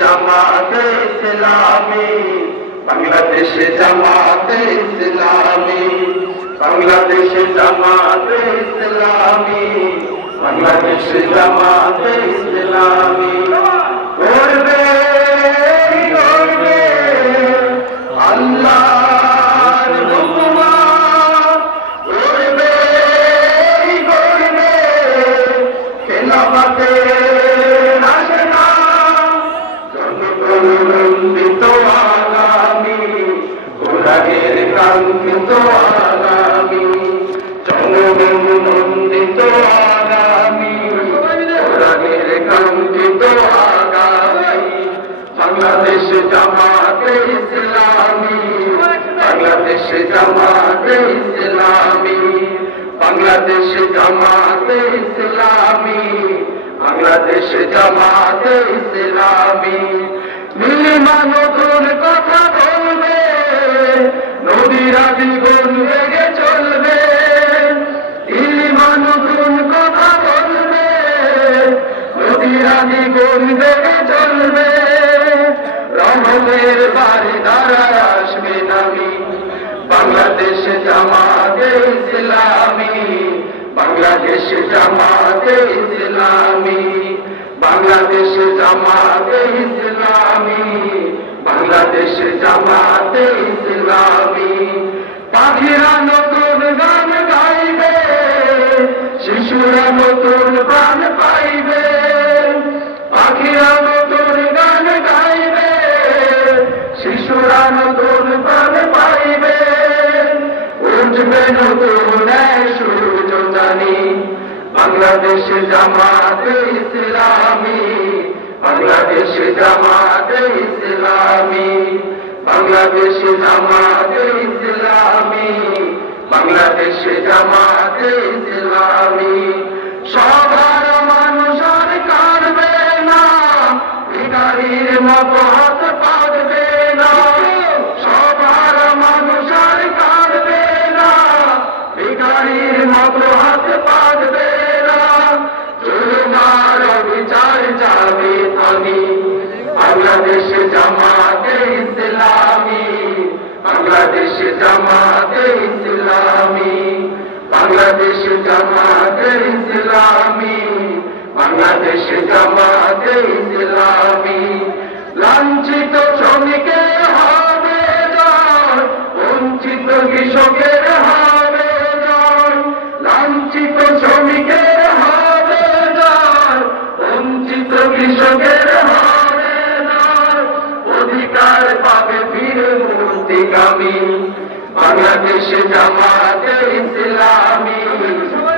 জামাতে ইসলামী, বাংলাদেশ জামাতে ইসলামী, বাংলাদেশ জামাতে ইসলামী, বাংলাদেশ জামাতে ইসলামী। করবে করবে আল্লাহর হুকুম, করবে করবে খেলাফতের আশনা, জনগণনন্দিত আগামী, কোরআনের কাঙ্ক্ষিত আগামী, জনগণনন্দিত আগামী, কোরআনের কাঙ্ক্ষিত আগামী। বাংলাদেশ জামাতে ইসলামী, বাংলাদেশ জামাতে ইসলামী, বাংলাদেশ জামাতে ইসলামী, বাংলাদেশ জামাতে ইসলামী। নীলিমা নতুন কথা বলবে, নদীরা দ্বিগুণ বেগে চলবে, নীলিমা নতুন কথা বলবে, নদীরা দ্বিগুণ বেগে চলবে। রহমের বাড়ি দাঁড়ায় আসবে নামি, বাংলাদেশ জামাতে ইসলামী, বাংলাদেশ জামাতে ইসলামী, বাংলাদেশ জামাতে ইসলামী, বাংলাদেশ জামাতে ইসলামী। পাখিরা নতুন গান গাইবে, শিশুরা নতুন প্রাণ পাইবে, পাখিরা নতুন গান গাইবে, শিশুরা নতুন প্রাণ পাইবে। উঠবে নতুন সূর্য জানি, বাংলাদেশ জামাতে ইসলামী, বাংলাদেশ জামাতে ইসলামী, বাংলাদেশ জামাতে ইসলামী, বাংলাদেশ জামাতে ইসলামী। সবার মানুষের কাঁদবে না, ভিখারির মতো হাত পাতবে না, সবার মানুষের কাঁদবে না, ভিখারির মতো হাত পাতবে না। জুলুমার বিচার যাবে থামি, বাংলাদেশ জামাতে ইসলামী, বাংলাদেশ জামাতে ইসলামী, বাংলাদেশ জামাতে ইসলামী, বাংলাদেশ জামাতে ইসলামী। লাঞ্ছিত শ্রমিকের হবে জয়, বঞ্চিত কৃষকের হবে জয়, লাঞ্ছিত শ্রমিকের হবে জয়, বঞ্চিত কৃষকের হবে জয়। অধিকার পাবে ফিরে মুক্তিকামী, বাংলাদেশ জামাতে ইসলামী,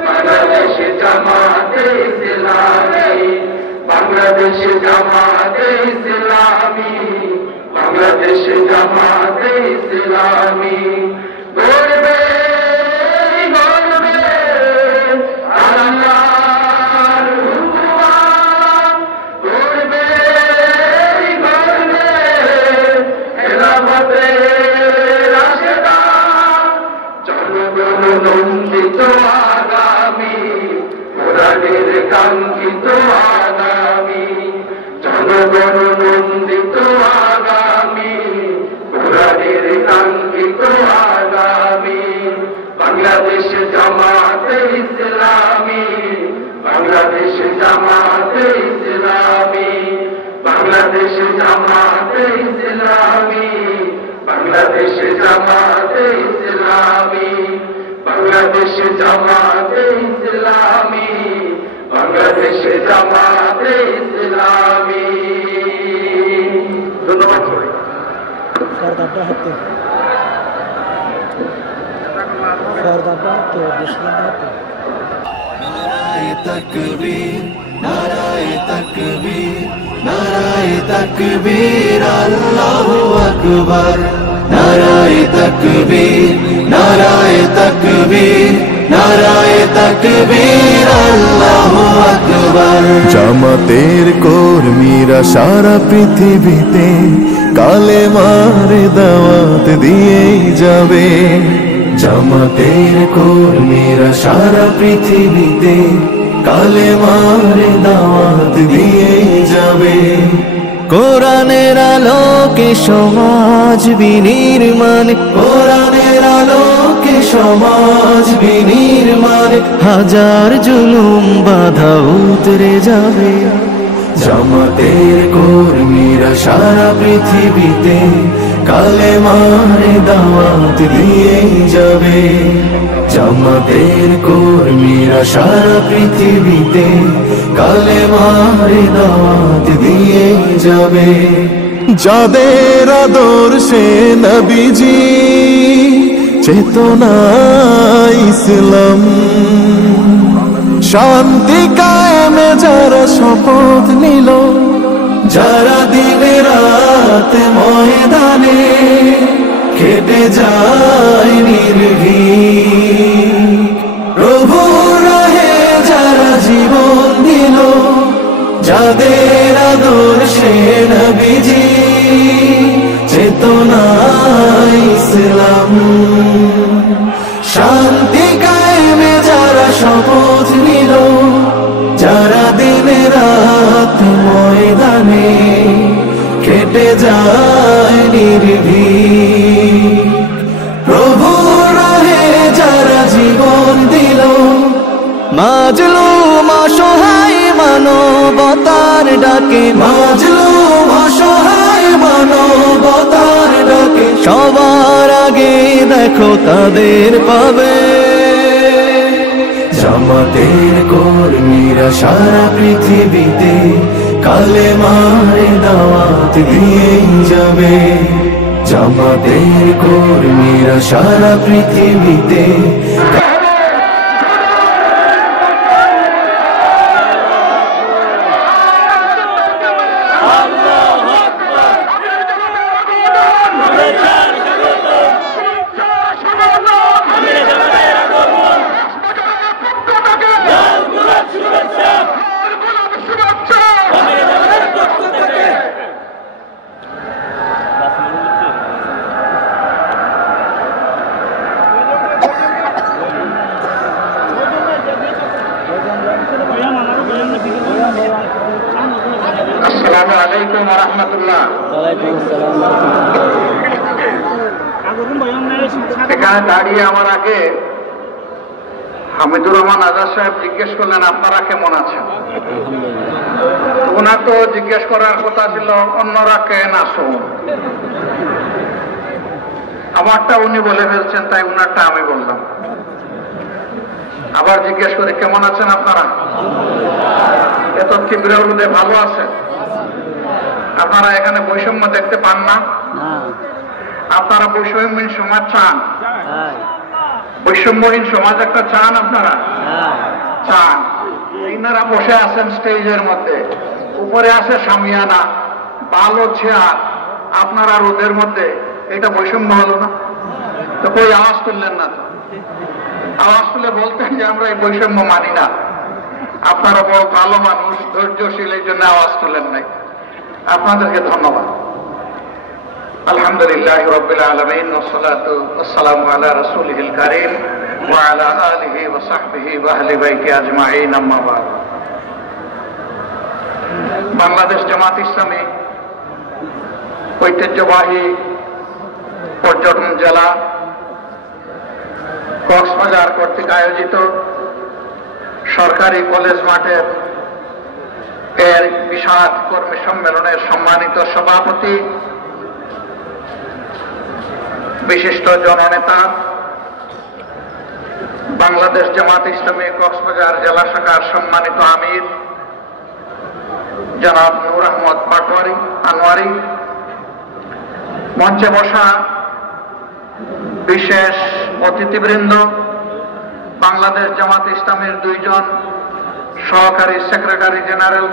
বাংলাদেশ জামাতে ইসলামী, বাংলাদেশ জামাতে ইসলামী, বাংলাদেশ জামাতে ইসলামী। গর্বে গর্বে আল্লাহর হুকুম, গর্বে গর্বে খেলাফতের আশনা, জনগণনন্দিত আগামী, কোরআনের কাঙ্ক্ষিত আগামী, জনগণনন্দিত আগামী, কোরআনের কাঙ্ক্ষিত আগামী। বাংলাদেশ জামাতে ইসলামী, বাংলাদেশ জামাতে ইসলামী, বাংলাদেশ জামাতে ইসলামী, বাংলাদেশ জামাতে ইসলামী, বাংলাদেশ জামাতে ইসলামী, বাংলাদেশ জামাতে ইসলামী। ধন্যবাদ। সরদারটা হাতে, সরদারটা হাতে, বিসমিল্লাহ হাতে। নারায়ে তাকবীর, নারায়ে তাকবীর, নারায়ে তাকবীর, আল্লাহু আকবার। নারায়ে তাকবীর, নারায়ে তাকবীর, নারায়ে তাকবীর, আল্লাহু আকবার। জামাতের কর্মীরা সারা পৃথিবীতে কালেমার দাওয়াত দিয়েই যাবে। জামাতের কর্মীরা সারা পৃথিবীতে কালেমার দাওয়াত দিয়েই যাবে। কোরআনের আলোকে সমাজ বিনির্মাণ, কোরআনের আলোকে সমাজ বিনির্মাণ, হাজার জুলুম বাধা উতরে যাবে। জামাতের কর্মীরা সারা পৃথিবীতে কালেমার দাওয়াত দিয়ে যাবে। জামাতের কর্মীরা সারা পৃথিবীতে কালেমার দাওয়াত দিয়ে যাবে। যাদের আদর্শে নবীজি চেতনা ইসলাম, শান্তি কায়েমে যারা শপথ নিল, যারা দিনে রাত ময়দানে কেটে যায় নির্ভীক, প্রভু রাহে যারা জীবন দিল, যাদের আদর্শে নবীজি চেতনা ইসলাম, শান্তি কায়েমে যারা শপথ নিল, যারা দিনে রাত ময়দানে কেটে যায় নির্ভীক, প্রভু রাহে যারা জীবন দিল, মাজলুম অসহায় মানবতার ডাকে, মাজলুম অসহায় মানবতার ডাকে, সবার আগে দেখো তাদের পাবে। জামাতের কর্মীরা সারা পৃথিবীতে কালেমার দাওয়াত দিয়ে যাবে। জামাতের কর্মীরা সারা পৃথিবীতে আসসালামু আলাইকুম ওয়া রাহমাতুল্লাহ। এখানে দাঁড়িয়ে আমার আগে হামিদুর রহমান আজাদ সাহেব জিজ্ঞেস করলেন আপনারা কেমন আছেন। ওনার তো জিজ্ঞেস করার কথা ছিল অন্যরা কেন আসো, আমারটা উনি বলে ফেলছেন, তাই উনারটা আমি বললাম। আবার জিজ্ঞেস করে কেমন আছেন আপনারা, এত তীব্র রোদে ভালো আছে? আপনারা এখানে বৈষম্য দেখতে পান না? আপনারা বৈষম্যহীন সমাজ চান? বৈষম্যহীন সমাজ একটা চান আপনারা? চান। ইনারা বসে আছেন স্টেজের মধ্যে, উপরে আছে সামিয়ানা, ভালো চেয়ার, আপনারা রোদের মধ্যে, এটা বৈষম্য হলো না? তো কই আওয়াজ তুললেন না? তো আওয়াজ তুলে বলতেন যে আমরা এই বৈষম্য মানি না। আপনারা বড় ভালো মানুষ, ধৈর্যশীল, এই জন্য আওয়াজ তুলেন নাই। আপনাদেরকে ধন্যবাদ। আলহামদুলিল্লাহ রাব্বিল আলামিন ওয়াসসালাতু ওয়াসসালামু আলা রাসূলিল কারীম ওয়া আলা আলিহি ওয়া সাহবিহি ওয়া আহলি বাইতি আজমাইন, আম্মা বা'দ। বাংলাদেশ জামাত ইসলামী ঐতিহ্যবাহী পর্যটন জেলা কক্সবাজার কর্তৃক আয়োজিত সরকারি কলেজ মাঠের এর বিশাল কর্মী সম্মেলনের সম্মানিত সভাপতি, বিশিষ্ট জননেতা, বাংলাদেশ জামাত ইসলামী কক্সবাজার জেলা শাখার সম্মানিত আমির জনাব নূর আহমদ পাটোয়ারি আনোয়ারি, মঞ্চে বসা বিশেষ অতিথিবৃন্দ, বাংলাদেশ জামাত ইসলামের দুইজন সহকারী সেক্রেটারি জেনারেল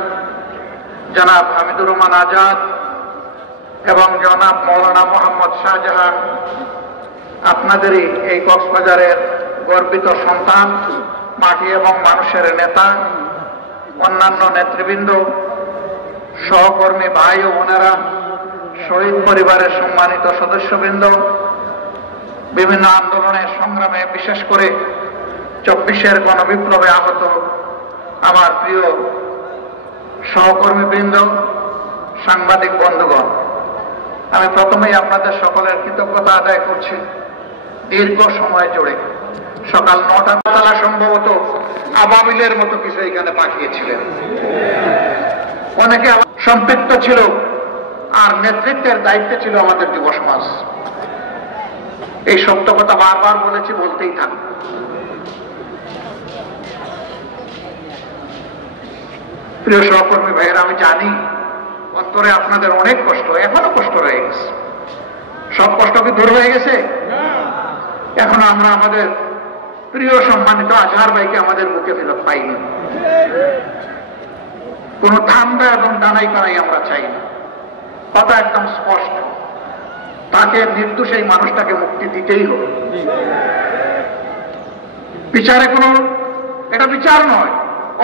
জনাব হামিদুর রহমান আজাদ এবং জনাব মৌলানা মোহাম্মদ শাহজাহান, আপনাদেরই এই কক্সবাজারের গর্বিত সন্তান, মাটি এবং মানুষের নেতা, অন্যান্য নেতৃবৃন্দ, সহকর্মী ভাই ও বোনেরা, শহীদ পরিবারের সম্মানিত সদস্যবৃন্দ, বিভিন্ন আন্দোলনের সংগ্রামে বিশেষ করে 24-এর গণবিপ্লবে আহত আমার প্রিয় সহকর্মীবৃন্দ, সাংবাদিক বন্ধুগণ, আমি প্রথমেই আপনাদের সকলের কৃতজ্ঞতা আদায় করছি। দীর্ঘ সময় জুড়ে সকাল 9টা তারা সম্ভবত আবাবিলের মতো কিছু এখানে পাঠিয়েছিলেন। অনেকে সম্পৃক্ত ছিল, আর নেতৃত্বের দায়িত্বে ছিল আমাদের যুব সমাজ। এই সত্য কথা বারবার বলেছি, বলতেই থাকি। প্রিয় সহকর্মী ভাইয়েরা, আমি জানি অন্তরে আপনাদের অনেক কষ্ট, এখনো কষ্ট রয়ে গেছে। সব কষ্ট কি দূর হয়ে গেছে? এখনো আমরা আমাদের প্রিয় সম্মানিত আজহার ভাইকে আমাদের বুকে ফেরত পাইনি। কোন ঠান্ডা এবং ডানাই কানাই আমরা চাই না। কথা একদম স্পষ্ট, তাকে নির্দোষ এই মানুষটাকে মুক্তি দিতেই হবে। বিচারে কোনো, এটা বিচার নয়,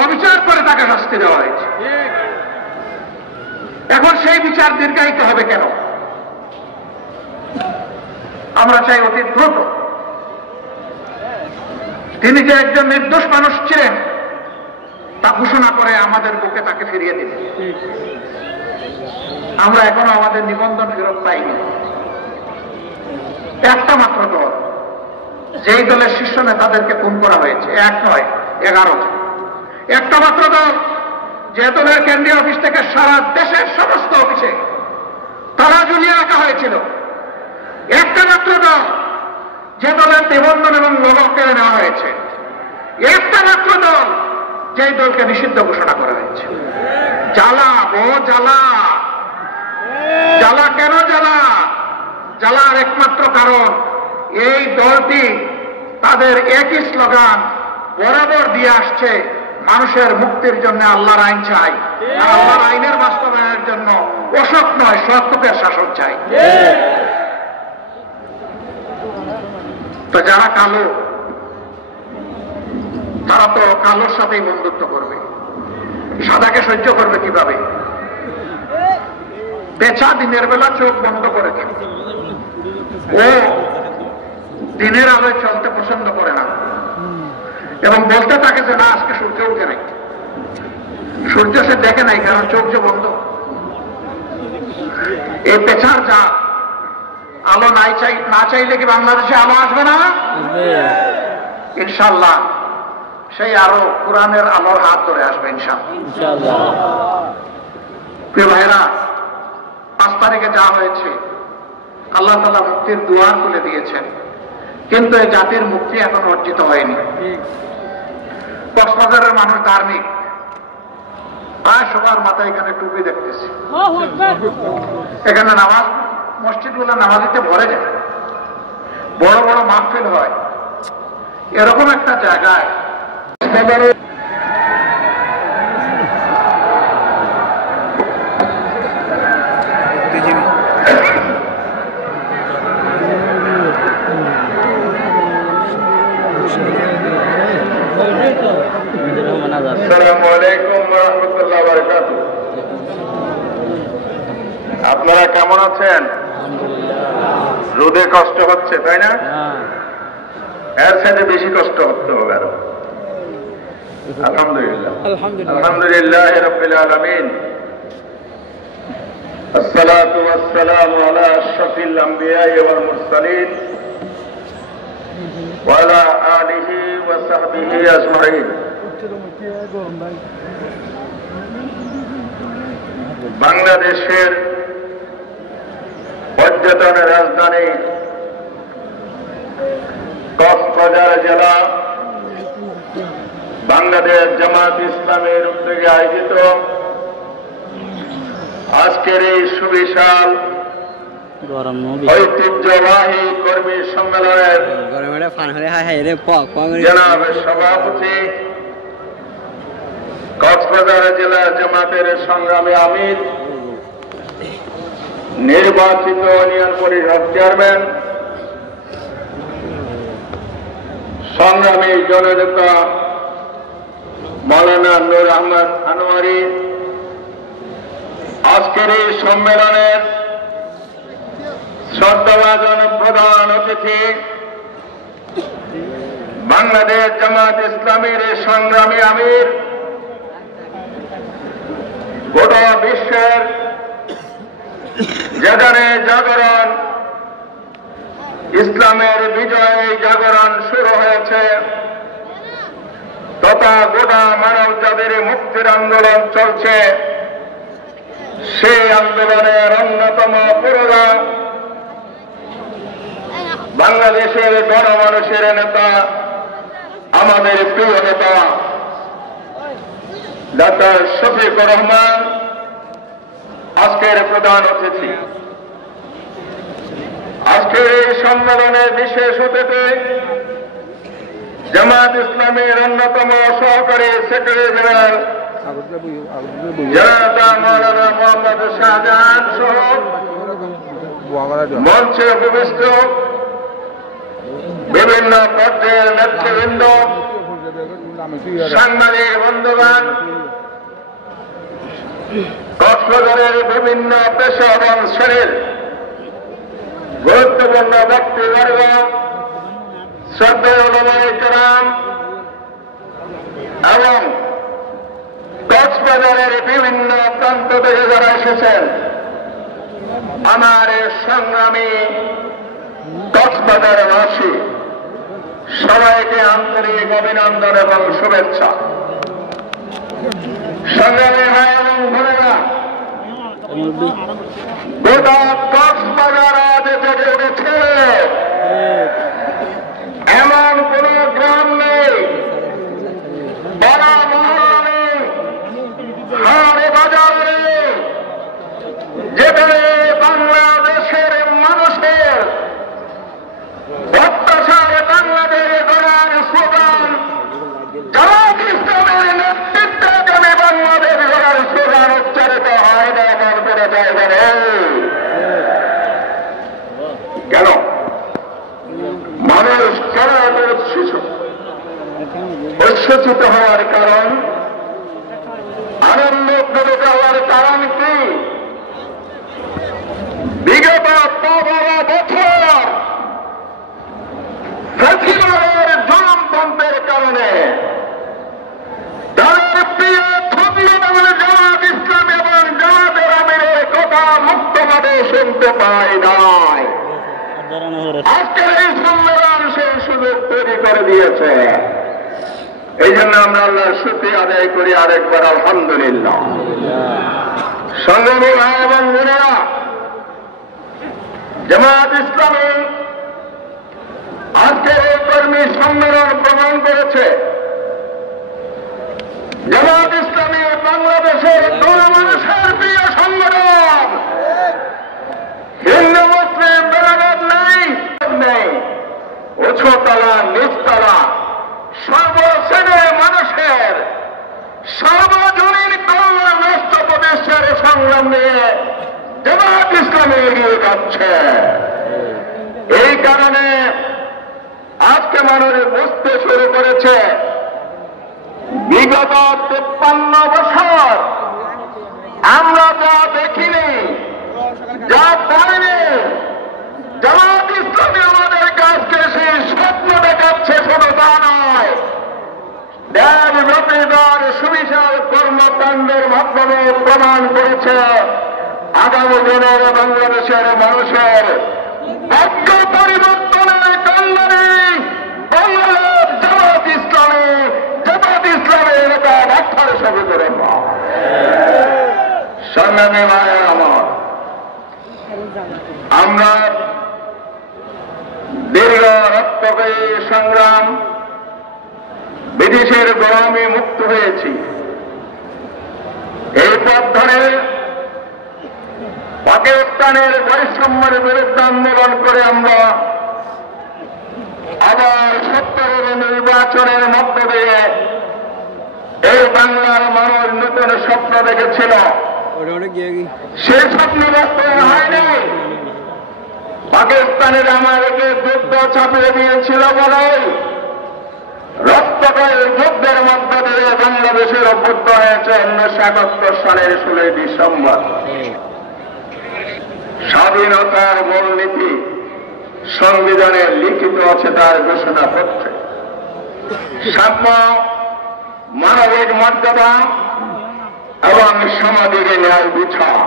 অবিচার করে তাকে শাস্তি দেওয়া হয়েছে। এখন সেই বিচার দীর্ঘায়িত হবে কেন? আমরা চাই অতি দ্রুত তিনি যে একজন নির্দোষ মানুষ ছিলেন তা ঘোষণা করে আমাদের বুকে তাকে ফিরিয়ে দিন। আমরা এখনো আমাদের নিবন্ধন ফেরত পাইনি। একটা মাত্র দল, যেই দলের শীর্ষ নেতাদেরকে খুন করা হয়েছে, 1 নয় 11 জন। একটা মাত্র দল, যে দলের কেন্দ্রীয় অফিস থেকে সারা দেশের সমস্ত অফিসে তারা ঝুলিয়ে রাখা হয়েছিল। একটা মাত্র দল, যে দলের নিবন্ধন এবং লোগো কেড়ে নেওয়া হয়েছে। একটা মাত্র দল, যে দলকে নিষিদ্ধ ঘোষণা করা হয়েছে। জ্বালা, ও জ্বালা। জ্বালা কেন জ্বালা? জ্বালার একমাত্র কারণ, এই দলটি তাদের একই স্লোগান বরাবর দিয়ে আসছে, মানুষের মুক্তির জন্য আল্লাহর আইন চাই, আর আল্লাহর আইনের বাস্তবায়নের জন্য অসৎ নয় সৎপথের শাসন চাই। তো যারা কালো, তারা তো কালোর সাথেই বন্ধুত্ব করবে, সাদাকে সহ্য করবে কিভাবে? পেঁচা দিনের বেলা চোখ বন্ধ করেছে, ও দিনের আলোয় চলতে পছন্দ করে না, এবং বলতে থাকে যে না, আজকে সূর্য উঠে নাই। সূর্য সে দেখে নাই, কারণ চোখ যে বন্ধ। এই পেছার যা আলো না চাইলে কি বাংলাদেশে আলো আসবে না? ইনশাল্লাহ সেই আরো কোরআনের আলোর হাত ধরে আসবে ইনশাল্লাহ। প্রিয় ভাইরা, 5 তারিখে যা হয়েছে, আল্লাহ তাআলা মুক্তির দুয়ার খুলে দিয়েছেন, কিন্তু এই জাতির মুক্তি এখন অর্জিত হয়নি। কক্সবাজারের মানুষ ধার্মিক, প্রায় সবার মাথায় এখানে টুপি দেখতেছি। এখানে নামাজ, মসজিদগুলো নামাজিতে ভরে যায়, বড় বড় মাহফিল হয়। এরকম একটা জায়গায় আসসালামু আলাইকুম ওয়া রাহমাতুল্লাহি ওয়া বারাকাতুহু। আপনারা কেমন আছেন? রোদে কষ্ট হচ্ছে, তাই না? এর সাথে বেশি কষ্ট হতে হবে আরো। আলহামদুলিল্লাহ, আলহামদুলিল্লাহ রাব্বিল আলামিন। আসসালাতু ওয়াসসালামু আলা আশরাফিল আমবিয়া ওয়াল মুরসালিন ওয়া আলা আলিহি ওয়া সাহবিহি আজমাইন। বাংলাদেশের পর্যটনের রাজধানী কক্সবাজার জেলা বাংলাদেশ জামাত ইসলামের উদ্যোগে আয়োজিত আজকের এই সুবিশাল ঐতিহ্যবাহী কর্মী সম্মেলনের জনাব সভাপতি, কক্সবাজার জেলা জামাতের সংগ্রামী আমির, নির্বাচিত ইউনিয়ন পরিষদ চেয়ারম্যান, সংগ্রামী জননেতা মাওলানা নূর আহমদ আনোয়ারি, আজকের এই সম্মেলনের শ্রদ্ধাভাজন প্রধান অতিথি, বাংলাদেশ জামাত ইসলামীর সংগ্রামী আমির, গোটা বিশ্বের যেখানে জাগরণ, ইসলামের বিজয় জাগরণ শুরু হয়েছে, তথা গোটা মানব জাতির মুক্তির আন্দোলন চলছে, সেই আন্দোলনের অন্যতম পুরোধা বাংলাদেশের গণমানুষের নেতা, আমাদের প্রিয় নেতা ডক্টর শফিকুর রহমান আজকের প্রধান অতিথি। আজকের এই সম্মেলনে বিশেষ অতিথি জামায়াত ইসলামীর অন্যতম সহকারী সেক্রেটারি জেনারেল জনতা মৌলানা মোহাম্মদ শাহজাহান সহ মঞ্চে উপবিষ্ট বিভিন্ন পর্যায়ের নেতৃবৃন্দ, সাংবাদিক বন্ধুগণ, কক্সবাজারের বিভিন্ন পেশা এবং শ্রেণীর গুরুত্বপূর্ণ ব্যক্তিবর্গ, শ্রদ্ধেয় ওলামায়ে কেরাম এবং কক্সবাজারের বিভিন্ন প্রান্ত থেকে যারা এসেছেন, আমার সংগ্রামী কক্সবাজারবাসী সবাইকে আন্তরিক অভিনন্দন এবং শুভেচ্ছা। সংগ্রামী ভাই এবং বোনেরা, গোটা কক্সবাজার আজ জেগে উঠেছে। এমন কোন গ্রাম নেই, বড় মহল নেই, হাটে বাজার নেই, যেখানে বাংলাদেশের মানুষের অত্যাচার, বাংলাদেশ গড়ার স্লোগান, জামাত ইসলামের নেতৃত্বে বাংলাদেশ গড়ার স্লোগান উচ্চারিত হয় না এমন করে জায়গা নেই। কেন? মানুষ কেন এত উচ্ছ্বসিত হওয়ার কারণ, আনন্দ প্রকট হওয়ার কারণ কি? বিগত 15 বছর ফ্যাসিবাদের জুলুমতন্ত্রের কারণে তাদের প্রিয় জামাত ইসলামী এবং জামাতের আমিরের কথা মুক্তভাবে শুনতে পায় নাই। আজকের এই সম্মেলন সেই সুযোগ তৈরি করে দিয়েছে। এই জন্য আমরা আল্লাহর শুকরিয়া আদায় করি আরেকবার, আলহামদুলিল্লাহ। সংগ্রামী ভাই এবং বোনেরা, জামাত ইসলামী আজকের এই কর্মী সম্মেলন প্রমাণ করেছে জামাত ইসলামী বাংলাদেশের গণমানুষের প্রিয় সংগঠন। হিন্দু মুসলিম ভেদাভেদ নেই, উচ্চতলা নিচতলা সর্বশ্রেণীর মানুষের সর্বজনীন কল্যাণ রাষ্ট্র প্রতিষ্ঠার সংগ্রাম নিয়ে জামাত ইসলামী এগিয়ে যাচ্ছে। এই কারণে আজকে মানুষ বুঝতে শুরু করেছে, বিগত 53 বছর আমরা যা দেখিনি, যা পাইনি, জামাত ইসলামী আমাদের কাছকে সেই স্বপ্ন দেখাচ্ছে। শুধু তা নয়, দেশব্যাপীদের সুবিশাল কর্মকাণ্ডের মাধ্যমে প্রমাণ করেছে আগামী দিনের বাংলাদেশের মানুষের ভাগ্য পরিবর্তনের কাণ্ডারি বাংলাদেশ জামাত ইসলামী, জামাত ইসলামের নেতা ডাক্তার শফিকুর রহমান। সংগ্রামী ভাইয়ের আমার, আমরা দীর্ঘ রক্তক্ষয়ী সংগ্রাম, ব্রিটিশের গোলামি মুক্ত হয়েছি। এই পথ ধরে পাকিস্তানের বৈষম্যের বিরুদ্ধে আন্দোলন করে আমরা আবার 70 নির্বাচনের মধ্য দিয়ে এই বাংলার মানুষ নতুন স্বপ্ন দেখেছিল। সেই স্বপ্ন বাস্তবায়ন হয়নি। পাকিস্তানের আমাদেরকে যুদ্ধ চাপিয়ে দিয়েছিল বলে রক্তক্ষয়ী যুদ্ধের মধ্য দিয়ে বাংলাদেশের অভ্যুত্থ হয়েছে 1971 সালের 16 ডিসেম্বর। স্বাধীনতার মূলনীতি সংবিধানে লিখিত আছে, তার ঘোষণাপত্রে সাম্য, মানবিক মর্যাদা এবং সামাজিক ন্যায় বিচার।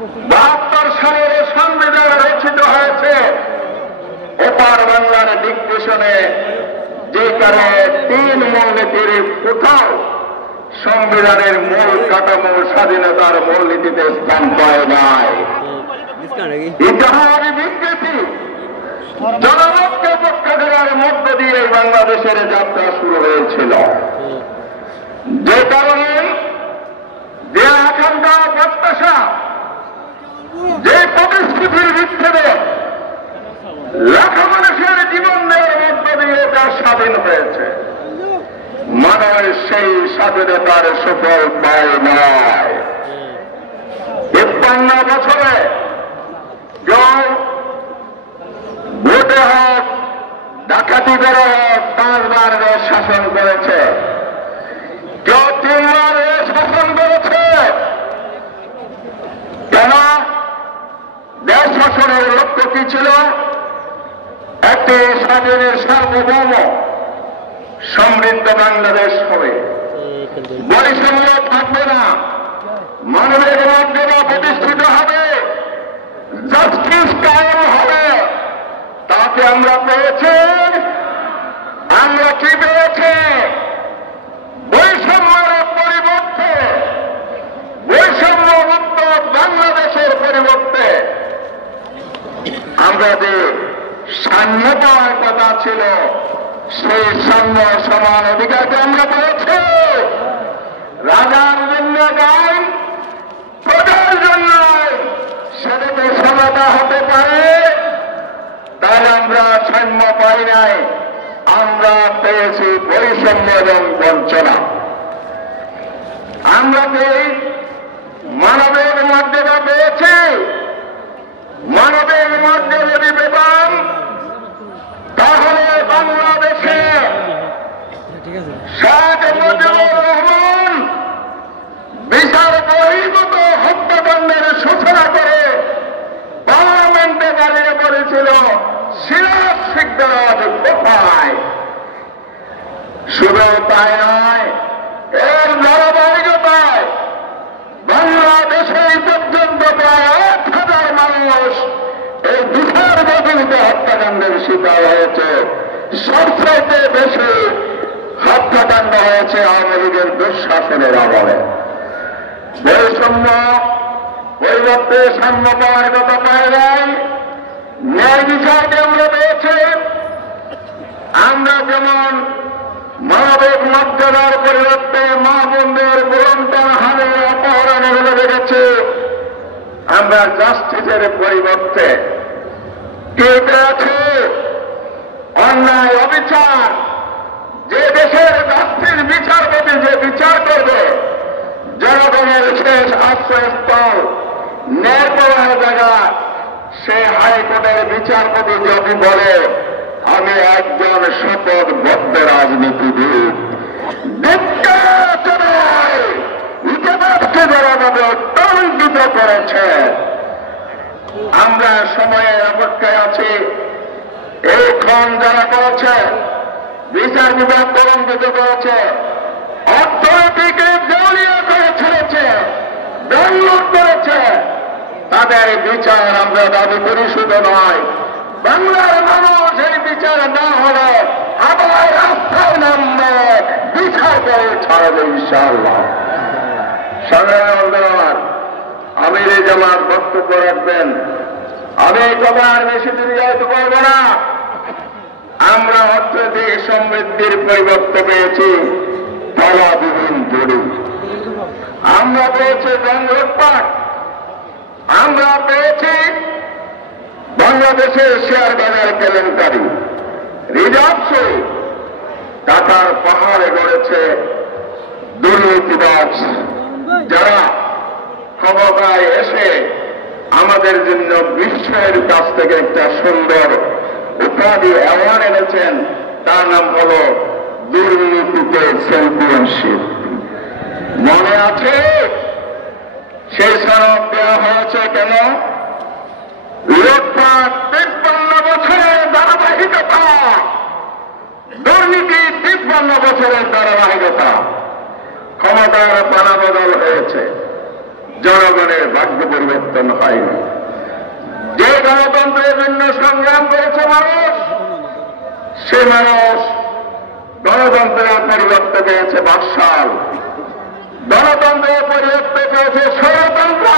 72 সালের সংবিধান রচিত হয়েছে ওপার বাংলার ডিকটেশনে, যে কারণে 3 মূলনীতির কোথাও সংবিধানের মূল কাঠামো স্বাধীনতার মূলনীতিতে স্থান পায় নাই। ইতিহাস বিকৃতি জনগণকে পক্ষ দেওয়ার মধ্য দিয়ে বাংলাদেশের যাত্রা শুরু হয়েছিল, যে কারণে যে আকাঙ্ক্ষা প্রত্যাশা, যে প্রতিশ্রুতির ভিত্তিতে লাখো মানুষের জীবন দেওয়ার মধ্য দিয়ে এটা স্বাধীন হয়েছে, মানুষ সেই স্বাধীনতার সুফল পায় নয়। 53 বছরে কেউ ভোটে হোক, ডাকাতি করে হোক 5 বার দেশ শাসন করেছে, কেউ 3 বার দেশ শাসন করেছে। কেন? দেশ শাসনের লক্ষ্য কি ছিল? একটি স্বাধীনের সার্বভৌম সমৃদ্ধ বাংলাদেশ হবে, বৈষম্য থাকবে না, মানবের মর্যাদা প্রতিষ্ঠিত হবে, জাস্টিস কায়েম হবে। তাকে আমরা পেয়েছি। আমরা কি পেয়েছি? বৈষম্যের পরিবর্তে, বৈষম্য মুক্ত বাংলাদেশের পরিবর্তে আমরা যে সাম্য পাওয়ার কথা ছিল, সেই সাম্য সমান অধিকারকে আমরা পেয়েছি। রাজার জন্য আইন, প্রজার জন্য আইন, সেটাকে সমতা হতে পারে, তাই আমরা সাম্য পাই নাই, আমরা পেয়েছি বৈষম্য এবং বঞ্চনা। আমরা পেয়ে মানবের মর্যাদা পেয়েছি। মানবের মর্যাদা যদি পেতাম, তাহলে বাংলাদেশে শেখ মুজিবুর রহমান বিচার বহির্ভূত হত্যাকাণ্ডের সূচনা করে পার্লামেন্টে দাঁড়িয়ে বলেছিল, সিরাজ সিকদার কোথায়? শুধু তাই নয়, এর ধারাবাহিকতায় বাংলাদেশে পর্যন্ত প্রায় 1,000 মানুষ এই বিচার বহির্ভূত হত্যাকাণ্ডের শিকার হয়েছে। সবচাইতে বেশি হত্যাকাণ্ড হয়েছে আওয়ামী লীগের দুঃশাসনের আমলে। বৈষম্য পরিবর্তে সাম্য পাওয়ার কথা পায় নাই, ন্যায় বিচারকে আমরা পেয়েছি। আমরা যেমন মানবিক মর্যাদার পরিবর্তে মা বোনদের বলন্তার হারে অপহরণ হলে দেখেছি, আমরা জাস্টিসের পরিবর্তে কি পেয়েছি? অন্যায় অবিচার। যে দেশের জাস্টিস বিচারপতি যে বিচার করবে, জনগণের শেষ আশ্রয়স্থল, ন্যায় পাওয়ার জায়গা, সে হাইকোর্টের বিচারপতি যদি বলে আমি একজন শপথবদ্ধ রাজনীতিবিদ, ইতিবাদকে যারাভাবে কলঙ্কিত করেছে, আমরা সময়ের অপেক্ষায় আছি। এই ক্ষণ যারা করেছে, বিচার বিভাগ কলঙ্কিত করেছে, অর্থনীতিকে দেউলিয়া করে ছেড়েছে, ডাউনলোড করেছে, তাদের বিচার আমরা দাবি করি। শুধু নয়, বাংলার মানুষ এই বিচার না হলে আবার রাস্তায় নামবে, বিচার করে ছাড়বে ইনশাআল্লাহ। সংগ্রাম আমির জামাত বক্তব্য রাখবেন। আমি এই কথা আর বেশি দীর্ঘায়িত করব না। আমরা অর্থনৈতিক সমৃদ্ধির পরিবর্তে পেয়েছি তলাবিহীন দড়ি, আমরা পেয়েছি ব্যাংক লুটপাট, আমরা পেয়েছি বাংলাদেশের শেয়ার বাজার কেলেঙ্কারি, রিজার্ভ সুদ, টাকার পাহাড়ে গড়েছে দুর্নীতিবাজ যারা ক্ষমতায় এসে আমাদের জন্য বিশ্বের কাছ থেকে একটা সুন্দর উপাধি অ্যাওয়ার্ড এনেছেন, তার নাম হল দুর্নীতিতে চ্যাম্পিয়নশিপ। মনে আছে সেই সনদ দেওয়া হয়েছে কেন? লুটপাট 53 বছরের ধারাবাহিকতা, দুর্নীতি 53 বছরের ধারাবাহিকতা। ক্ষমতার পালাবদল হয়েছে, জনগণের ভাগ্য পরিবর্তন হয়নি। যে গণতন্ত্রের জন্য সংগ্রাম করেছে মানুষ, সে মানুষ গণতন্ত্রের পরিবর্তে পেয়েছে বাকশাল, গণতন্ত্রের পরিবর্তে পেয়েছে স্বৈরতন্ত্র,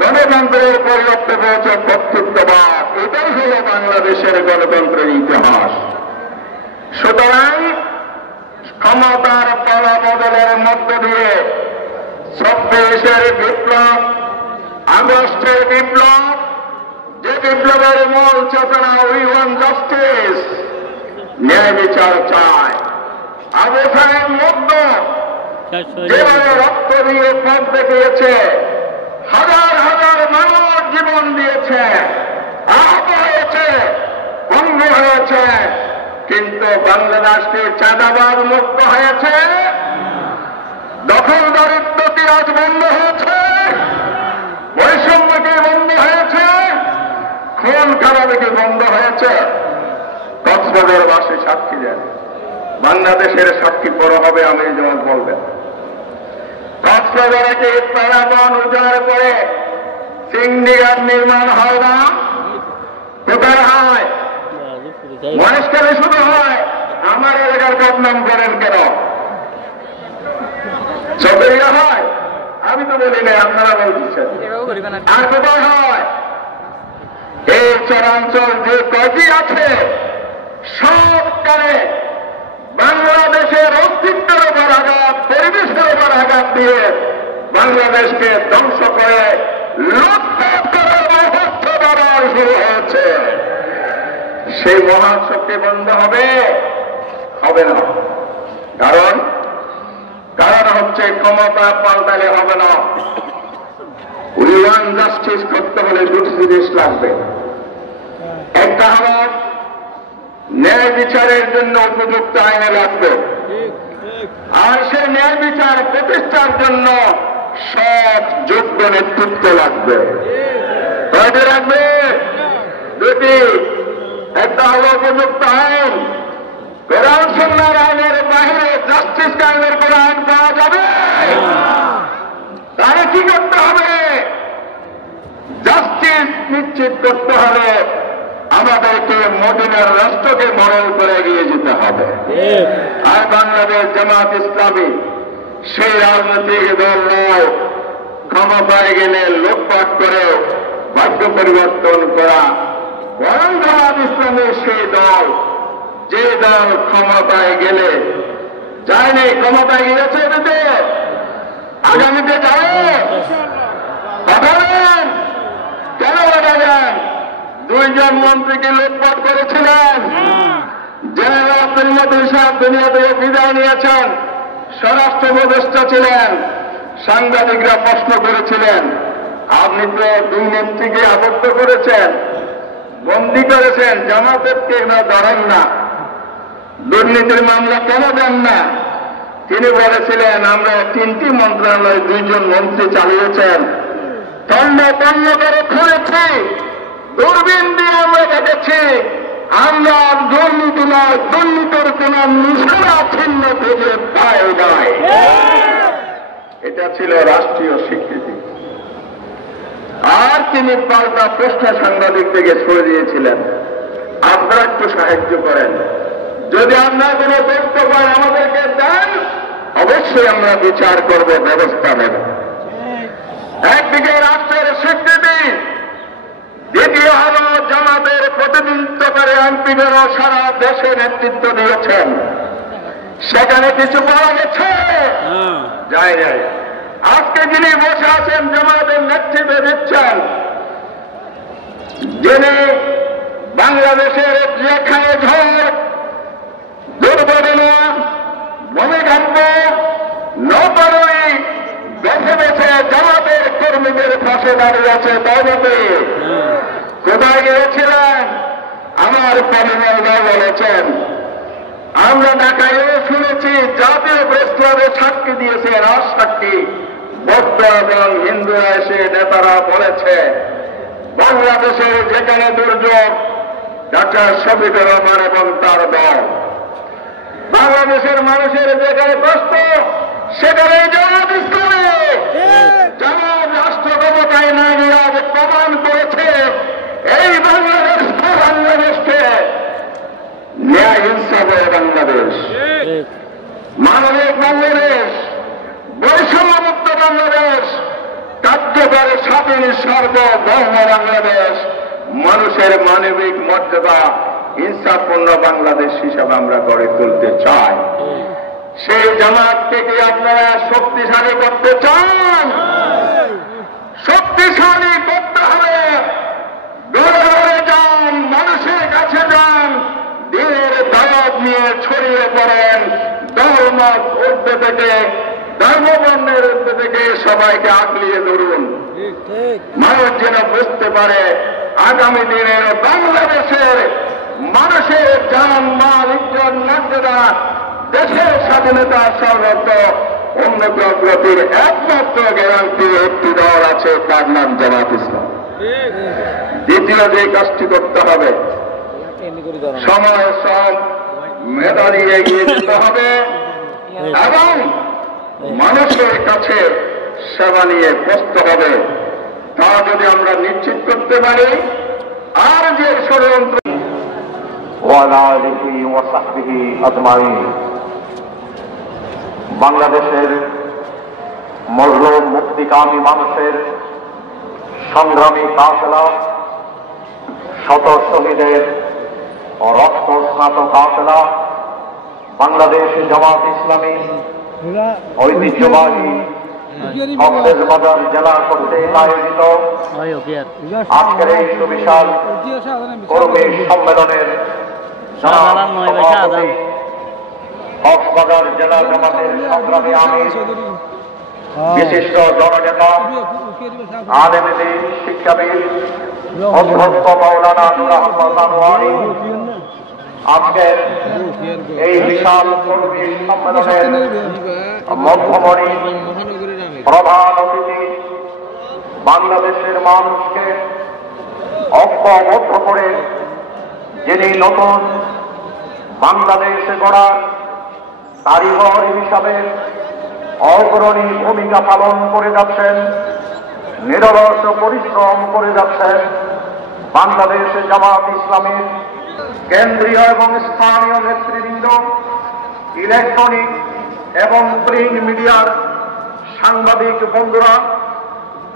গণতন্ত্রের পরিবর্তে পেয়েছে কর্তৃত্ববাদ। এটাই হল বাংলাদেশের গণতন্ত্রের ইতিহাস। সুতরাং ক্ষমতার পালাবদলের মধ্য দিয়ে 26-এর বিপ্লব, আগস্টের বিপ্লব, যে বিপ্লবের মূল চেতনা উই ওয়ান্ট জাস্টিস, ন্যায় বিচার চায়। আবু সাহেব মুগ্ধ যেভাবে রক্ত দিয়ে পথ দেখিয়েছে, হাজার হাজার মানুষ জীবন দিয়েছে, আহত হয়েছে, পঙ্গু হয়েছে, কিন্তু বাংলাদেশকে চাঁদাবাদ মুক্ত হয়েছে, দখলদারিত্ব কি আজ বন্ধ হয়েছে, বৈষম্য কি বন্ধ হয়েছে, খুন খারাপি কি বন্ধ হয়েছে? কক্সবাজারবাসী সাক্ষী দেন, বাংলাদেশের সাক্ষী বড় হবে আমির জামাত বলবেন। কক্সবাজারে কি তারা বন উজাড় করে সিন্ডিকেট নির্মাণ হয় না? কোথায় হয়? মহেশখালী শুধু হয়। আমার এলাকার বদনাম করেন কেন? চকরিয়া হয়? আমি তো বলি না, আপনারা বলছেন। আর কোথায় হয়? এই চরাঞ্চল যে কয়টি আছে সবখানে বাংলাদেশের অস্তিত্বের উপর আঘাত, পরিবেশের উপর আঘাত দিয়ে বাংলাদেশকে ধ্বংস করে লুটপাট করার মহত্ব ব্যবহার শুরু হয়েছে। সেই মহান শক্তি বন্ধ হবে? হবে না। কারণ হচ্ছে ক্ষমতা পাল্টালে হবে না। উই ওয়ান্ট জাস্টিস করতে হলে দুটি জিনিস লাগবে। একটা হল ন্যায় বিচারের জন্য উপযুক্ত আইনে লাগবে, আর সে ন্যায় বিচার প্রতিষ্ঠার জন্য সৎ যোগ্য নেতৃত্ব লাগবে। কয়টা লাগবে? দুটি। একটা হল উপযুক্ত আইন। কোরআন সুন্নাহর আইনের বাহিরে জাস্টিস আইনের কোন আইন পাওয়া যাবে? তাহলে কি করতে হবে? জাস্টিস নিশ্চিত করতে হলে আমাদেরকে মদিনার রাষ্ট্রকে মডেল করে এগিয়ে যেতে হবে। আর বাংলাদেশ জামাত ইসলামী সেই রাজনৈতিক দল নয়, ক্ষমতায় গেলে লুটপাট করে ভাগ্য পরিবর্তন করা। বরং জামাত ইসলামের সেই দল, যে দল ক্ষমতায় গেলে যায়নি, ক্ষমতায় গিয়েছে এটাতে, আগামীতে যাবে। পাঠাবেন কেন? পাঠাবেন? 2 জন মন্ত্রীকে লুটপাট করেছিলেন। জেনারেল আব্দুল মতিন সাহেব দুনিয়া থেকে বিদায় নিয়েছেন, স্বরাষ্ট্র উপদেষ্টা ছিলেন। সাংবাদিকরা প্রশ্ন করেছিলেন, আপনি তো 2 মন্ত্রীকে আবদ্ধ করেছেন, বন্দী করেছেন, জামাতকে ধরেন না, দুর্নীতির মামলা কেন দেন না? তিনি বলেছিলেন, আমরা 3টি মন্ত্রণালয় 2 জন মন্ত্রী চালিয়েছেন, তন্ন তন্ন করে খুঁড়েছি, দূরবীন দিয়ে আমরা দেখেছি, আমরা দুর্নীতি নয়, দুর্নীতির কোন নিশানা চিহ্ন খুঁজে পাই নাই। এটা ছিল রাষ্ট্রীয় স্বীকৃতি। আর তিনি পাল্টা প্রশ্ন সাংবাদিক থেকে ছড়ে দিয়েছিলেন, আপনারা একটু সাহায্য করেন, যদি আমরা কোন তথ্য পাই আমাদেরকে দেন, অবশ্যই আমরা বিচার করব, ব্যবস্থা নেব। একদিকে রাষ্ট্রের স্বীকৃতি, দ্বিতীয় হল জামাতের প্রতিনিধিত্বকারী এমপিদেরও সারা দেশে নেতৃত্ব দিয়েছেন, সেখানে কিছু পাওয়া গেছে? যায় নাই। আজকে যিনি বসে আছেন জামাতের নেতৃত্ব দিচ্ছেন, যিনি বাংলাদেশের যেখানে ঝড়, দুর্ঘটনা, ভূমিকম্প, নৌকারুই বেছে বেছে জামাতের কর্মীদের পাশে দাঁড়িয়ে আছে। তবে কোথায় গিয়েছিলেন? আমার পরিবার বলেছেন, আমরা ঢাকায়ও শুনেছি, জাতীয় প্রেস ক্লাবে সাক্ষী দিয়েছে, রাজ সাক্ষী, বৌদ্ধ এবং হিন্দুরা এসে নেতারা বলেছে, বাংলাদেশের যেখানে দুর্যোগ, ডাক্তার শফিকুর রহমান এবং তার দল, বাংলাদেশের মানুষের যেখানে কষ্ট, সেখানে জামাত ইসলামী জামাত রাষ্ট্র ক্ষমতায় না নিয়ে আজ প্রমাণ করেছে এই বাংলাদেশ বাংলাদেশকে ন্যায় ইনসাফের বাংলাদেশ, মানবিক বাংলাদেশ, বৈষম্যমুক্ত বাংলাদেশ, কার্যকরী স্বাধীন সার্বভৌম বাংলাদেশ, মানুষের মানবিক মর্যাদা ইনসাফপূর্ণ বাংলাদেশ হিসাবে আমরা গড়ে তুলতে চাই। সেই জামাতকে কি আপনারা শক্তিশালী করতে চান? শক্তিশালী করতে হবে। ঘরে ঘরে যান, মানুষের কাছে যান, দিনের দাওয়াত নিয়ে ছড়িয়ে পড়েন, দলমত ঊর্ধ্বে থেকে, ধর্মবর্ণের ঊর্ধ্বে থেকে সবাইকে আগলিয়ে ধরুন। মানুষ যেন বুঝতে পারে আগামী দিনের বাংলাদেশের মানুষের জান মাল ইজ্জত মর্যাদা, দেশের স্বাধীনতা সর্বত্র উন্নত অগ্রতির একমাত্র গ্যারান্টি একটি দল আছে, তার নাম জামাত ইসলাম। দ্বিতীয় যে কাজটি করতে হবে, সময় শ্রম মেধা দিয়ে এগিয়ে যেতে হবে এবং মানুষের কাছে সেবা নিয়ে বসতে হবে। তা যদি আমরা নিশ্চিত করতে পারি, আর যে ষড়যন্ত্র বাংলাদেশের মজলুম মুক্তিকামী মানুষের সংগ্রামী কাফেলা, শত শহীদের রক্ত স্নাত কাফেলা, বাংলাদেশ জামাত ইসলামী ঐতিহ্যবাহী কক্সবাজার জেলা কর্তৃক আয়োজিত আজকের এই সুবিশাল কর্মী সম্মেলনের কক্সবাজার জেলা জামাতের সংগ্রামী আমির, বিশিষ্ট জননেতা, আলেমদিন, শিক্ষাবিদ অধ্যক্ষ মাওলানা নূর আহমদ আনোয়ারি আজকের এই বিশাল কর্মী সম্মেলনের মধ্যমণি, প্রধান অতিথি, বাংলাদেশের মানুষকে ঐক্যবদ্ধ করে যিনি নতুন বাংলাদেশ গড়ার কারিগর হিসাবে অগ্রণী ভূমিকা পালন করে যাচ্ছেন, নিরলস পরিশ্রম করে যাচ্ছেন, বাংলাদেশ জামাত ইসলামীর কেন্দ্রীয় এবং স্থানীয় নেতৃবৃন্দ, ইলেকট্রনিক এবং প্রিন্ট মিডিয়ার সাংবাদিক বন্ধুরা,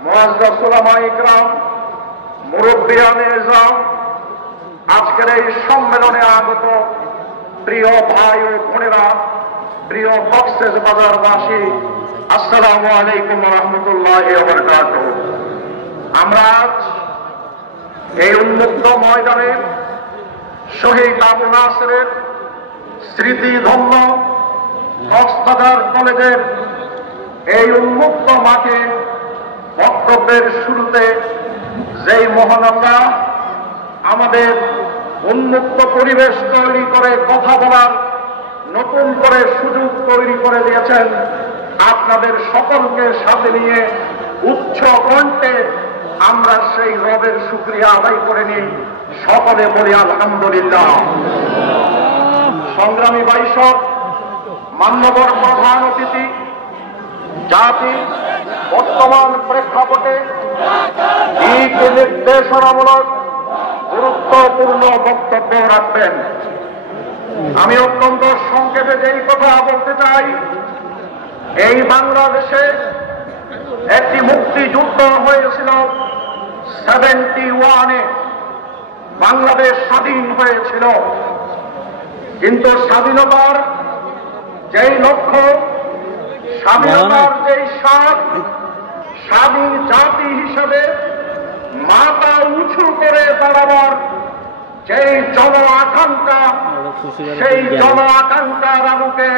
মুআজ্জাজ উলামায়ে ইকরাম, মুরব্বিয়ানে ইসলাম, আজকের এই সম্মেলনে আগত প্রিয় ভাই ও বোনেরা, প্রিয় কক্সবাজারবাসী, আসসালামু আলাইকুম ওয়া রাহমাতুল্লাহি ওয়া বারাকাতুহু। আমরা আজ এই উন্মুক্ত ময়দানে শহীদ আবু নাসেরের স্মৃতিধন্য কক্সবাজার কলেজের এই উন্মুক্ত মাঠে বক্তব্যের শুরুতে যেই মহানতা আমাদের উন্মুক্ত পরিবেশ তৈরি করে কথা বলার নতুন করে সুযোগ তৈরি করে দিয়েছেন, আপনাদের সকলকে সাথে নিয়ে উচ্চ কণ্ঠে আমরা সেই রবের শুকরিয়া আদায় করে নিই। সকলে বলি আলহামদুলিল্লাহ। সংগ্রামী বাইশক, মান্যবর প্রধান অতিথি, জাতি বর্তমান প্রেক্ষাপটে দিক নির্দেশনামূলক গুরুত্বপূর্ণ বক্তব্য রাখবেন। আমি অত্যন্ত সংক্ষেপে যেই কথা বলতে চাই, এই বাংলাদেশে একটি মুক্তিযুদ্ধ হয়েছিল 71-এ, বাংলাদেশ স্বাধীন হয়েছিল। কিন্তু স্বাধীনতার যেই লক্ষ্য, স্বাধীনতার যেই স্বাদ, স্বাধীন জাতি হিসেবে মাথা উঁচু করে দাঁড়াবার যেই জন আকাঙ্ক্ষা, সেই জন আকাঙ্ক্ষার আলোকে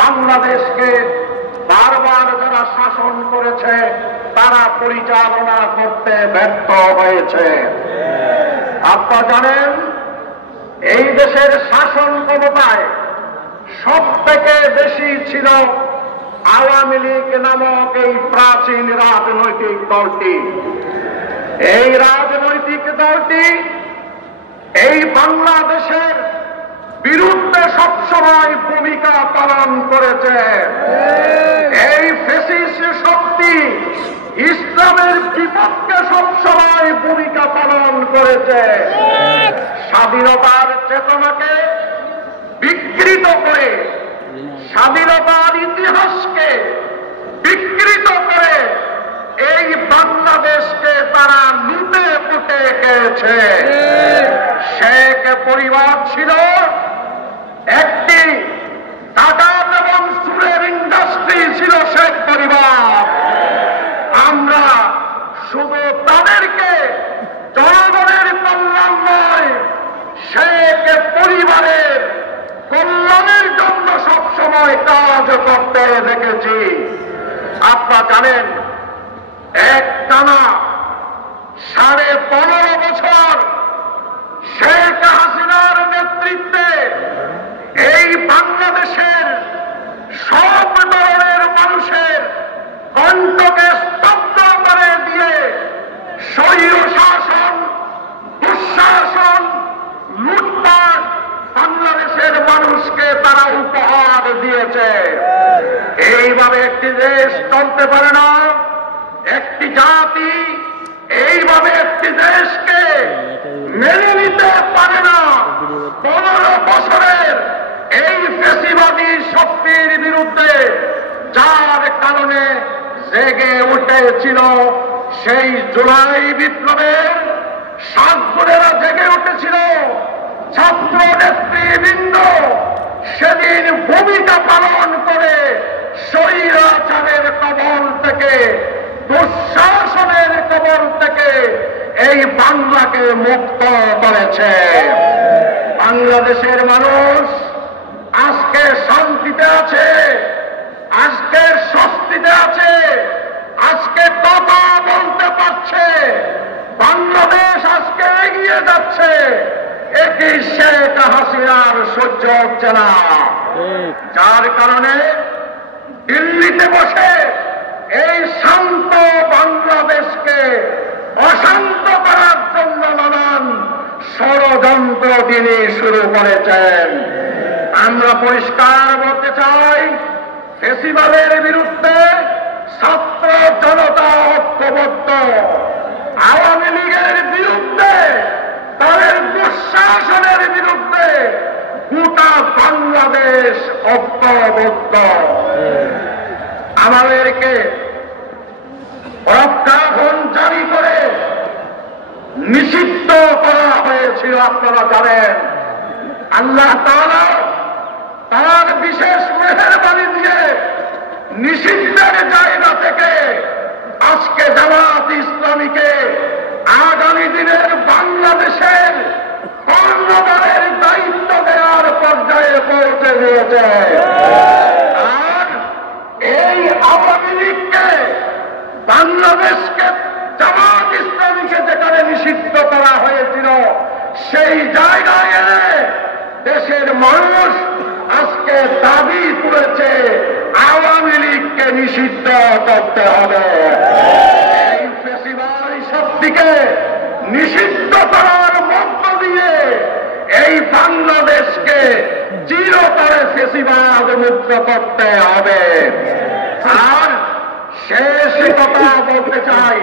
বাংলাদেশকে বারবার যারা শাসন করেছে তারা পরিচালনা করতে ব্যর্থ হয়েছে। আপনারা জানেন, এই দেশের শাসন ক্ষমতায় সব থেকে বেশি ছিল আওয়ামী লীগ নামক এই প্রাচীন রাজনৈতিক দলটি। এই রাজনৈতিক দলটি এই বাংলাদেশের বিরুদ্ধে সবসময় ভূমিকা পালন করেছে। এই ফ্যাসিস্ট শক্তি ইসলামের বিপক্ষে সবসময় ভূমিকা পালন করেছে। স্বাধীনতার চেতনাকে বিকৃত করে, স্বাধীনতার ইতিহাসকে বিকৃত করে এই বাংলাদেশকে তারা লুটে পুটে খেয়েছে। শেখ পরিবার ছিল একটি টাটা এবং সুরের ইন্ডাস্ট্রি ছিল শেখ পরিবার। আমরা শুধু তাদেরকে জনগণের কল্যাণ নয়, শেখ পরিবারের কল্যাণের জন্য সবসময় কাজ করতে দেখেছি। আপনারা জানেন, একটানা 15.5 বছর শেখ হাসিনার নেতৃত্বে এই বাংলাদেশের সব ধরনের মানুষের কণ্ঠকে স্তব্ধ করে দিয়ে স্বৈর শাসন, দুঃশাসন, লুটপাট বাংলাদেশের মানুষকে তারা উপহার দিয়েছে। এইভাবে একটি দেশ চলতে পারে না। একটি জাতি এইভাবে একটি দেশকে মেনে নিতে পারে না। 15 বছরের এই ফ্যাসিবাদী শক্তির বিরুদ্ধে যার কারণে জেগে উঠেছিল সেই জুলাই বিপ্লবের সাতগুণেরা জেগে উঠেছিল। ছাত্র নেতৃবৃন্দ সেদিন ভূমিকা পালন করে স্বৈরাচারের কবল থেকে, দুঃশাসনের কবল থেকে এই বাংলাকে মুক্ত করেছে। বাংলাদেশের মানুষ আজকে শান্তিতে আছে, আজকে স্বস্তিতে আছে, আজকে কথা বলতে পারছে। বাংলাদেশ আজকে এগিয়ে যাচ্ছে। এটি শেখ হাসিনার সহ্য হচ্ছে না, যার কারণে দিল্লিতে বসে এই শান্ত বাংলাদেশকে অশান্ত করার জন্য নানান ষড়যন্ত্র তিনি শুরু করেছেন। আমরা পরিষ্কার বলতে চাই, ফ্যাসিবাদের বিরুদ্ধে ছাত্র জনতা ঐক্যবদ্ধ। আওয়ামী লীগের বিরুদ্ধে, তাদের দুঃশাসনের বিরুদ্ধে গোটা বাংলাদেশ ঐক্যবদ্ধ। আমাদেরকে প্রজ্ঞাপন জারি করে নিষিদ্ধ করা হয়েছিল, আপনারা জানেন। আল্লাহ তাআলা তার বিশেষ মেহেরবানি দিয়ে নিষিদ্ধের জায়গা থেকে আজকে জামাত ইসলামীকে আগামী দিনের বাংলাদেশের কর্ণধারের দায়িত্ব দেওয়ার পর্যায়ে পৌঁছে দিয়েছে। আর এই আওয়ামী লীগকে, বাংলাদেশকে, জামাত ইসলামীকে যেখানে নিষিদ্ধ করা হয়েছিল সেই জায়গায় এনে দেশের মানুষ আজকে দাবি করেছে আওয়ামী লীগকে নিষিদ্ধ করতে হবে। এই ফ্যাসিবাদী শক্তিকে নিষিদ্ধ করার মধ্য দিয়ে এই বাংলাদেশকে চিরতরে ফ্যাসিবাদ মুক্ত করতে হবে। আর শেষ কথা বলতে চাই,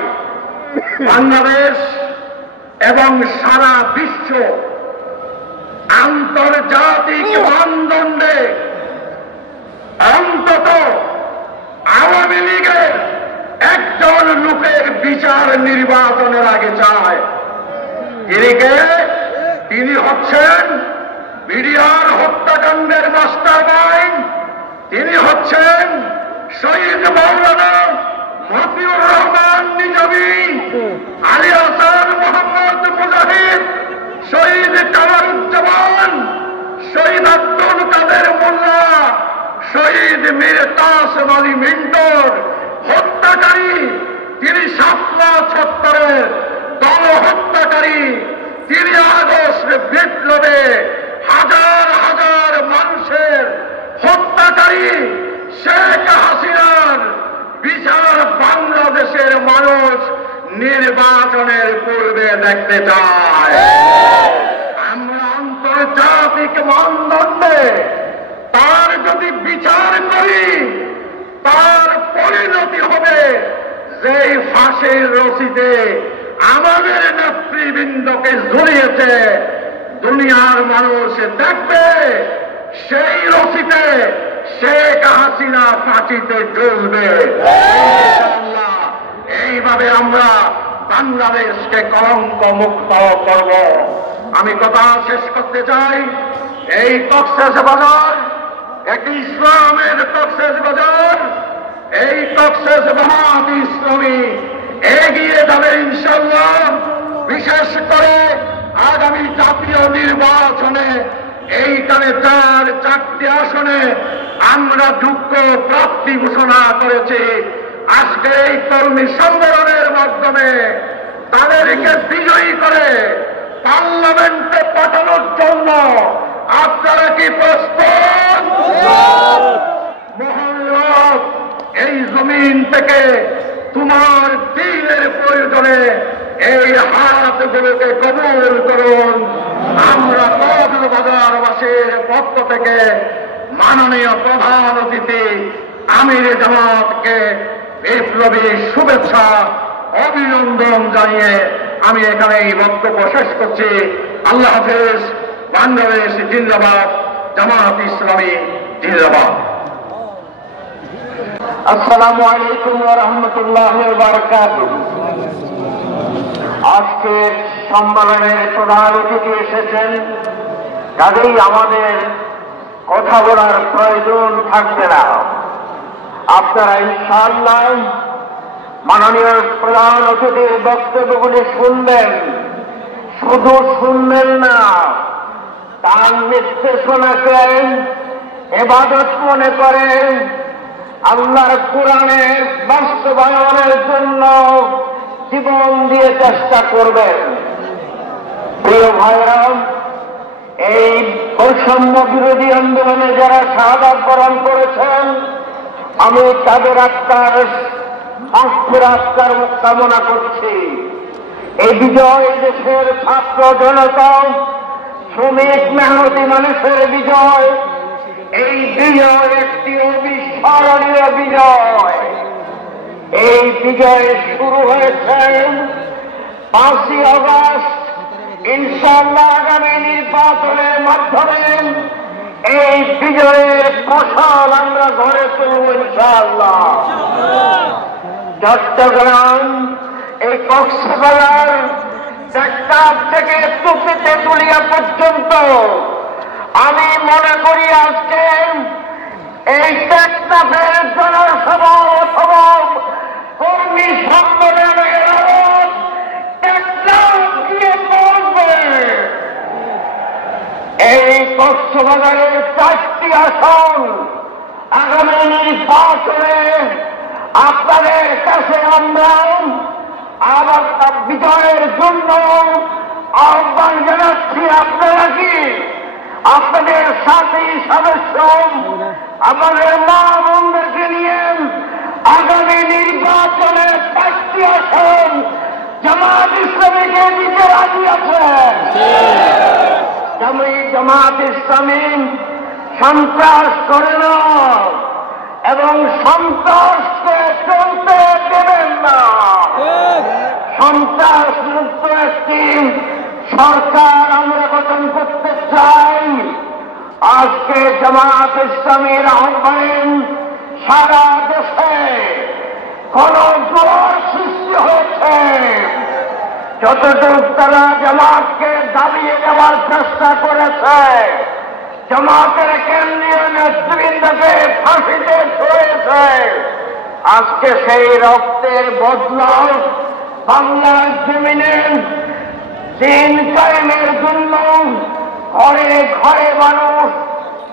বাংলাদেশ এবং সারা বিশ্ব আন্তর্জাতিক মানদণ্ডে অন্তত আওয়ামী লীগের একজন লোকের বিচার নির্বাচনের আগে চায়। তিনি হচ্ছেন বিডিআর হত্যাকাণ্ডের মাস্টার মাইন্ড। তিনি হচ্ছেন শহীদ মাওলানা মতিউর রহমান নিজামী, আলী হাসান মোহাম্মদ মুজাহিদ, শহীদ কামারুজ্জামান, শহীদ আব্দুল কাদের মোল্লা, শহীদ মীর কাসেম আলী মিন্টুর হত্যাকারী। তিনি শাপলা ছত্তরের দল হত্যাকারী। তিনি আগস্ট বিপ্লবে হাজার হাজার মানুষের হত্যাকারী। শেখ হাসিনার বিচার বাংলাদেশের মানুষ নির্বাচনের পূর্বে দেখতে চায়। আমরা আন্তর্জাতিক মানদণ্ডে তার যদি বিচার করি, তার পরিণতি হবে যে ফাঁসির রশিতে আমাদের নেতৃবৃন্দকে ঝুলিয়েছে, দুনিয়ার মানুষ দেখবে সেই রশিতে শেখ হাসিনা ফাঁসিতে ঝুলবে। ইনশাআল্লাহ এইভাবে আমরা বাংলাদেশকে কলঙ্ক মুক্ত করব। আমি কথা শেষ করতে চাই, এই কক্সবাজার একটি ইসলামের কক্সবাজার, এই কক্সবাজার ইসলামী এগিয়ে যাবে ইনশাআল্লাহ। বিশেষ করে আগামী জাতীয় নির্বাচনে এইখানে 4টি আসনে আমরা যোগ্য প্রার্থী ঘোষণা করেছি। আজকে এই তরুণী সম্মেলনের মাধ্যমে তাদেরকে বিজয়ী করে পার্লামেন্টে পাঠানোর জন্য আপনারা কি প্রস্তুত? মোহাম্মদ, এই জমিন থেকে তোমার দিনের প্রয়োজনে এই হাতগুলোকে কবুল করুন। আমরা কক্সবাজারবাসীর পক্ষ থেকে মাননীয় প্রধান অতিথি আমির জামাতকে বিপ্লবী শুভেচ্ছা অভিনন্দন জানিয়ে আমি এখানে এই বক্তব্য শেষ করছি। আল্লাহ হাফেজ। বাংলাদেশ জিন্দাবাদ, জামাত ইসলামী জিন্দাবাদ। আসসালামু আলাইকুম ওয়া রাহমাতুল্লাহি ওয়া বারাকাতুহু। আজকের সম্মেলনের প্রধান অতিথি এসেছেন, কাজেই আমাদের কথা বলার প্রয়োজন থাকবে না। আপনারা ইনশাআল্লাহ মাননীয় প্রধান অতিথির বক্তব্যগুলি শুনবেন, শুধু শুনবেন না, তার নির্দেশনাকে ইবাদত মনে করেন, আল্লাহর কোরআনের বাস্তবায়নের জন্য জীবন দিয়ে চেষ্টা করবেন। প্রিয় ভাইরা, এই বৈষম্য বিরোধী আন্দোলনে যারা শাহাদাত বরণ করেছেন, আমি তাদের আত্মার কামনা করছি। এই বিজয় দেশের ছাত্র জনতা, শ্রমিক মেহনতি মানুষের বিজয়। এই বিজয় একটি অবিস্মরণীয় বিজয়। এই বিজয় শুরু হয়েছে 5ই আগস্ট। ইনশাআল্লাহ আগামী নির্বাচনের মাধ্যমে এই বিজয়ের ফসল আমরা ঘরে তুলব ইনশাআল্লাহ। চট্টগ্রাম, এই কক্সবাজার, টেকনাফ থেকে তেঁতুলিয়া পর্যন্ত আমি মনে করি আজকে এই টেকনাফের জনসভা অথবা কর্মী সম্মেলনের টেকনাফ গিয়ে পৌঁছবে। এই কক্সবাজারের 4টি আসন আগামী নির্বাচনে আপনাদের কাছে আমরা আবার বিজয়ের জন্য আহ্বান জানাচ্ছি। আপনারা কি আপনাদের সাথী সদস্য আমাদের মা বোনদেরকে নিয়ে আগামী নির্বাচনে 5টি আসন জামাত ইসলামীকে দিতে রাজি আছে? জামাত ইসলামী সন্ত্রাস করে না এবং সন্ত্রাসকে চলতে দেবেন না। সন্ত্রাস মুক্ত একটি সরকার আমরা গঠন করতে চাই। আজকে জামাত ইসলামীর আহ্বান সারা দেশে গণজোয়ার সৃষ্টি হয়েছে। যতটুকু তারা জামাতকে দাবিয়ে দেওয়ার চেষ্টা করেছে, জামাতের কেন্দ্রীয় নেতৃবৃন্দকে ফাঁসিতে ছুঁয়েছে, আজকে সেই রক্তের বদলা বাংলার জমিনে দিন কায়েমের জন্য ঘরে ঘরে মানুষ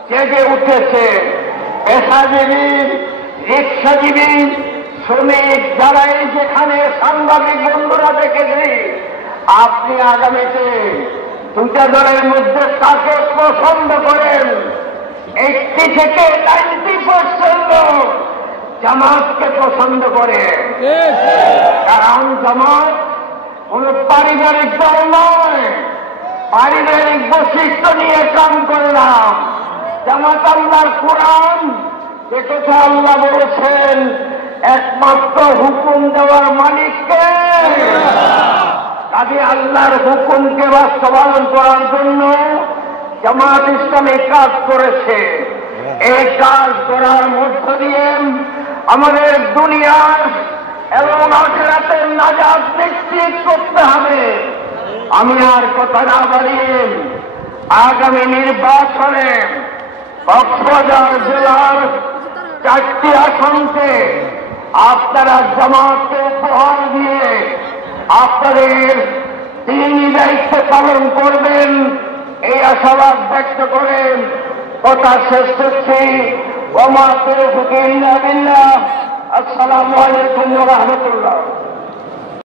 জেগে উঠেছে। পেশাজীবী, রিক্সাজীবী, শ্রমিক, যারাই যেখানে সাংবাদিক বন্ধুরা দেখেছি, আপনি আগামীতে 2টা দলের মধ্যে কাকে পছন্দ করেন? 80 থেকে 90% জামাতকে পছন্দ করে। কারণ জামাত কোন পারিবারিক দল নয়, পারিবারিক বৈশিষ্ট্য নিয়ে কাম করলাম। জামাত আল্লাহর কোরআন যে কথা আল্লাহ বলেছেন, একমাত্র হুকুম দেওয়ার মালিককে, কাজে আল্লাহর হুকুমকে বাস্তবায়ন করার জন্য জামাত ইসলামী কাজ করেছে। এই কাজ করার মধ্য দিয়ে আমাদের দুনিয়ার এবং আখিরাতের নাজাত নিশ্চিত করতে হবে। আমি আর কথা না বাড়িয়ে আগামী নির্বাচনে কক্সবাজার জেলার 4টি আসনকে আপনারা জামাতকে উপহার দিয়ে আপনাদের তিনি দায়িত্ব পালন করবেন এই আশাবাদ ব্যক্ত করেন কথা শেষ করছি। ওমা তৌফিক ইল্লা বিল্লাহ। আসসালামু আলাইকুম ওয়া রাহমাতুল্লাহ।